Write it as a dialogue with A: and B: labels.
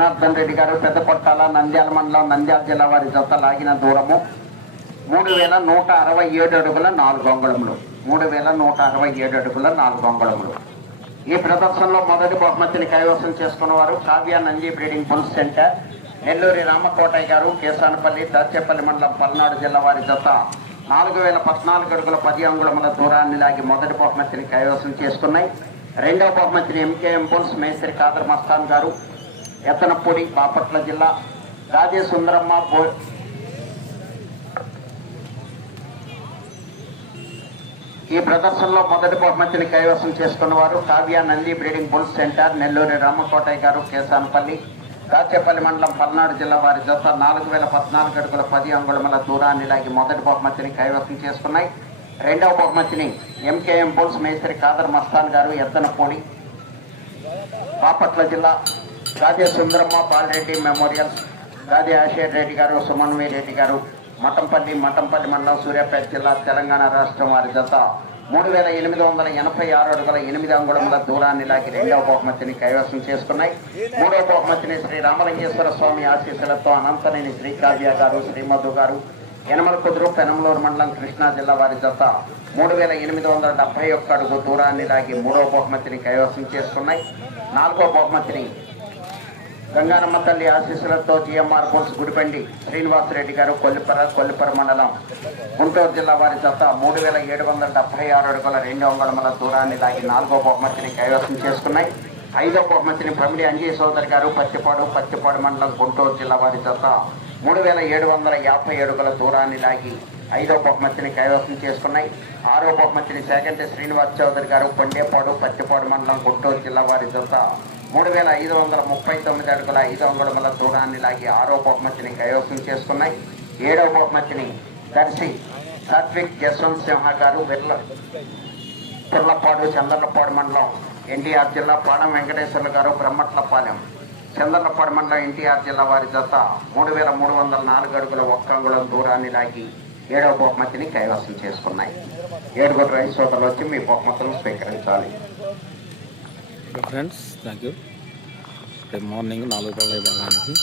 A: జనార్దన్ రెడ్డి గారు పెద్ద కొట్టాల నంద్యాల మండలం నంద్యాల జిల్లా వారి జత లాగిన దూరము మూడు వేల నూట అరవై ఏడు అడుగుల నాలుగు అంగుళములు. మూడు వేల నూట అరవై ఏడు అడుగుల నాలుగు అంగుళములు. ఈ ప్రదర్శనలో మొదటి బహుమతిని కైవసం చేసుకున్న వారు Kavya Nanji breeding bull centre Nelluri Ramakotayya garu Kesanapalli Dachepalli మండలం పల్నాడు జిల్లా వారి జత నాలుగు వేల పద్నాలుగు అడుగుల పది అంగుళముల దూరాన్ని లాగి మొదటి బహుమతిని కైవసం చేసుకున్నాయి. రెండవ బహుమతిని ఎంకేఎం బుల్స్ మేస్త్రి కాదర్ మస్తాన్ గారు ఎత్తనపూడి బాపట్ల జిల్లా రాజే సుందరమ్మ బో ఈ ప్రదర్శనలో మొదటి బహుమతిని కైవసం చేసుకున్న వారు Kavya Nandi breeding bulls centre Nelluri Ramakotayya garu Kesanapalli Dachepalli మండలం పల్నాడు జిల్లా వారి జత నాలుగు వేల పద్నాలుగు అడుగుల పది అంగుళముల దూరాన్ని లాగి మొదటి బహుమతిని కైవసం చేసుకున్నాయి. రెండవ బహుమతిని ఎంకేఎం బుల్స్ మేస్త్రి కాదర్ మస్తాన్ గారు ఎద్దనపూడి బాపట్ల జిల్లా రాజే సుందరమ్మ బాలరెడ్డి మెమోరియల్ రాజే ఆశేర్ రెడ్డి గారు సుమన్వీ రెడ్డి గారు మఠంపల్లి మఠంపల్లి మండలం సూర్యాపేట జిల్లా తెలంగాణ రాష్ట్రం వారి జత. మూడు వేల ఎనిమిది వందల ఎనభై ఆరు అడుగుల ఎనిమిది అంగుళముల దూరాన్ని లాగి రెండవ బహుమతిని కైవసం చేసుకున్నాయి. మూడవ బహుమతిని శ్రీ రామలింగేశ్వర స్వామి ఆశీస్సులతో అనంతనేని శ్రీ కావ్య గారు శ్రీమధు గారు యనమల కుదురు పెనమలూరు మండలం కృష్ణా జిల్లా వారి జత. మూడు వేల ఎనిమిది వందల డెబ్బై ఒక్క అడుగు దూరాన్ని లాగి మూడవ బహుమతిని కైవసం చేసుకున్నాయి. నాలుగో బహుమతిని గంగారమ్మ తల్లి ఆశీస్సులతో జిఎంఆర్ బోల్స్ గుడిబండి శ్రీనివాసరెడ్డి గారు కొల్లిపర కొల్లిపర మండలం గుంటూరు జిల్లా వారి జత మూడు వేల ఏడు వందల డెబ్బై ఆరు అడుగుల రెండు అంగుళముల దూరాన్ని లాగి నాలుగో బహుమతిని కైవసం చేసుకున్నాయి. ఐదో బహుమతిని పమిడి అంజీ సోదరి గారు పత్తిపాడు పత్తిపాడు మండలం గుంటూరు జిల్లా వారి జత మూడు వేల ఏడు వందల యాభై అడుగుల దూరాన్ని లాగి ఐదో బహుమతిని కైవసం చేసుకున్నాయి. ఆరో బహుమతిని సేకంటి శ్రీనివాస్ చౌదరి గారు కొండేపాడు పత్తిపాడు మండలం గుంటూరు జిల్లా వారి జత మూడు వేల ఐదు వందల ముప్పై తొమ్మిది అడుగుల ఐదు అంగుళముల దూరాన్ని లాగి ఆరో బహుమతిని కైవసం చేసుకున్నాయి. ఏడవ బహుమతిని దర్శి సాత్విక్ యశ్వంత్ సింహ గారు బిర్ల పిల్లపాడు చందర్లపాడు మండలం ఎన్టీఆర్ జిల్లా పాడం వెంకటేశ్వర్లు గారు బ్రహ్మట్లపాలెం. చందర్లపాడు మండలం ఎన్టీఆర్ జిల్లా వారి జత మూడు వేల మూడు వందల నాలుగు అడుగుల ఒక్క అంగుళం దూరాన్ని లాగి ఏడవ బహుమతిని కైవసం చేసుకున్నాయి. ఏడుగురు రైతు సోదరులు వచ్చి మీ బహుమతులు స్వీకరించాలి.
B: ఫ్రెండ్స్ థ్యాంక్ యూ రేపు మార్నింగ్ నాలుగు రూపాయల భాగానికి